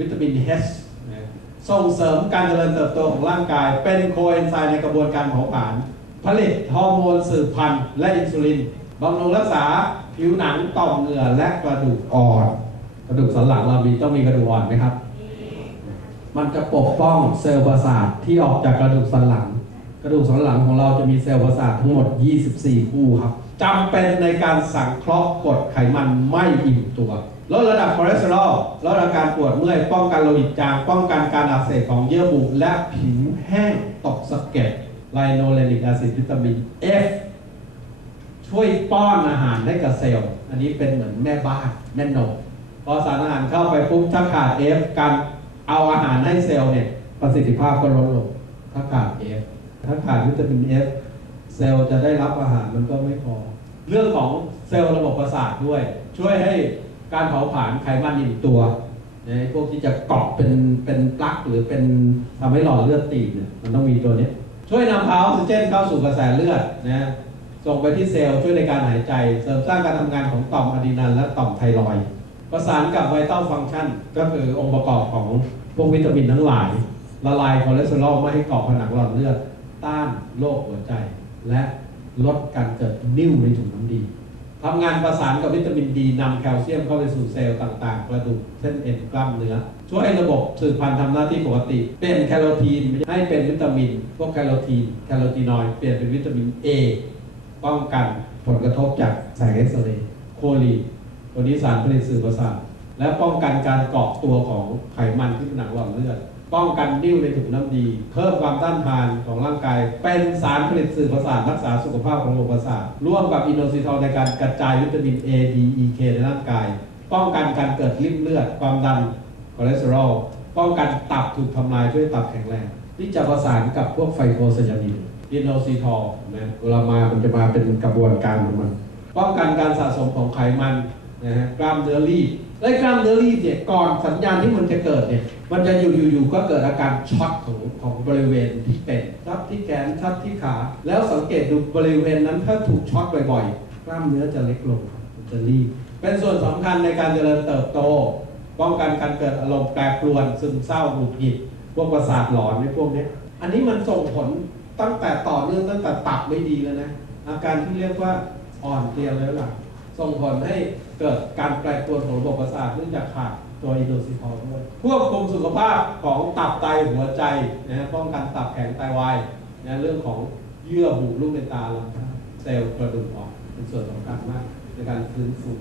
วิตามิน H ส่งเสริมการเจริญเติบโตของร่างกาย เป็นโคเอนไซม์ในกระบวนการเผาผลาญผลิตฮอร์โมนสืบพันธุ์และอินซูลินบำรุงรักษาผิวหนังต่อมเหงื่อและกระดูกอ่อน กระดูกสันหลังเรามีต้องมีกระดูกอ่อนไหมครับ มันจะปกป้องเซลล์ประสาทที่ออกจากกระดูกสันหลัง กระดูกสันหลังของเราจะมีเซลล์ประสาททั้งหมด 24 คู่ครับจำเป็นในการสังเคราะห์กรดไขมันไม่อิ่มตัว ลดระดับคอเลสเตอรอลลดอาการปวดเมื่อย ป้องกันโลหิตจาง ป้องกันการอักเสบของเยื่อบุและผิวแห้งตกสะเก็ดไลโนเลนิกแอซิดวิตามิน F ช่วยป้อนอาหารให้กับเซลล์ อันนี้เป็นเหมือนแม่บ้านแม่นมพอสารอาหารเข้าไปปุ๊บถ้าขาด F การเอาอาหารให้เซลล์เนี่ยประสิทธิภาพก็ลดลงถ้าขาด F ถ้าขาดวิตามิน F เซลล์จะได้รับอาหารมันก็ไม่พอ เรื่องของเซลล์ระบบประสาทด้วย ช่วยให้ การเผาผลาญไขมันอิ่มตัวนพวกที่จะเกาะเป็นเป็นปลั๊กหรือเป็นทำให้หลอดเลือดตีบเนี่ยมันต้องมีตัวนี้ ช่วยนำพาออกซิเจนเข้าสู่กระแสเลือดนะส่งไปที่เซลล์ช่วยในการหายใจ เสริมสร้างการทำงานของต่อมอะดรีนาลและต่อมไทรอยประสานกับไวตัลฟังก์ชันก็คือองค์ประกอบของพวกวิตามินทั้งหลาย ละลายคอเลสเตอรอลไม่ให้เกาะผนังหลอดเลือด ต้านโรคหัวใจ และลดการเกิดนิ่วในถุงน้ำดี ทำงานประสานกับวิตามินดีนำแคลเซียมเข้าไปสู่เซลล์ต่างๆ กระดูกเส้นเอ็นกล้ามเนื้อ ช่วยระบบสืบพันธุ์ทำหน้าที่ปกติ เป็นแคโรทีนให้เป็นวิตามิน พวกแคโรทีนแคโรทีนอยด์เปลี่ยนเป็นวิตามิน A ป้องกันผลกระทบจากแสงเอ็กซเรย์โคลีนตัวนี้สารผลิตสื่อประสาท และป้องกันการเกาะตัวของไขมันที่ผนังหลอดเลือด ป้องกันนิ่วในถุงน้ำดี เพิ่มความต้านทานของร่างกาย เป็นสารผลิตสื่อประสาทรักษาสุขภาพของระบบประสาทร่วมกับอินโดซิทอลในการกระจายวิตามิน A D E K ในร่างกาย ป้องกันการเกิดริ่มเลือด ความดันคอเลสเตอรอลป้องกันตับถูกทำลายช่วยตับแข็งแรง ที่จะประสานกับพวกไฟโคไซยานินอินโดซิทอลนะเวลามามันจะมาเป็นกระบวนการของมัน ป้องกันการสะสมของไขมัน นะฮะกล้ามเนื้อรีบและกล้ามเนื้อรีบเนี่ยก่อนสัญญาณที่มันจะเกิดเนี่ยมันจะอยู่อยู่ๆก็เกิดอาการช็อตของของบริเวณที่เป็นทับที่แขนทับที่ขา แล้วสังเกตดูบริเวณนั้นถ้าถูกช็อตบ่อยๆ กล้ามเนื้อจะเล็กลงจะรีบเป็นส่วนสำคัญในการเจริญเติบโต ป้องกันการเกิดอารมณ์แปรปรวนซึมเศร้าหงุดหงิดพวกประสาทหลอนในพวกเนี้ยอันนี้มันส่งผลตั้งแต่ต่อเนื่องตั้งแต่ตับไม่ดีแล้วนะอาการที่เรียกว่าอ่อนเพลียแล้วล่ะ ส่งผลให้เกิดการแปรปรวนของระบบประสาทเนื่องจากขาดตัวอินโดซิทอลด้วยควบคุมสุขภาพของตับไตหัวใจนะฮะป้องกันตับแข็งไตวายนะเรื่องของเยื่อบุลูกในตาลำไส้เซลล์กระดูกอ่อนเป็นส่วนสำคัญมากในการฟื้นฟู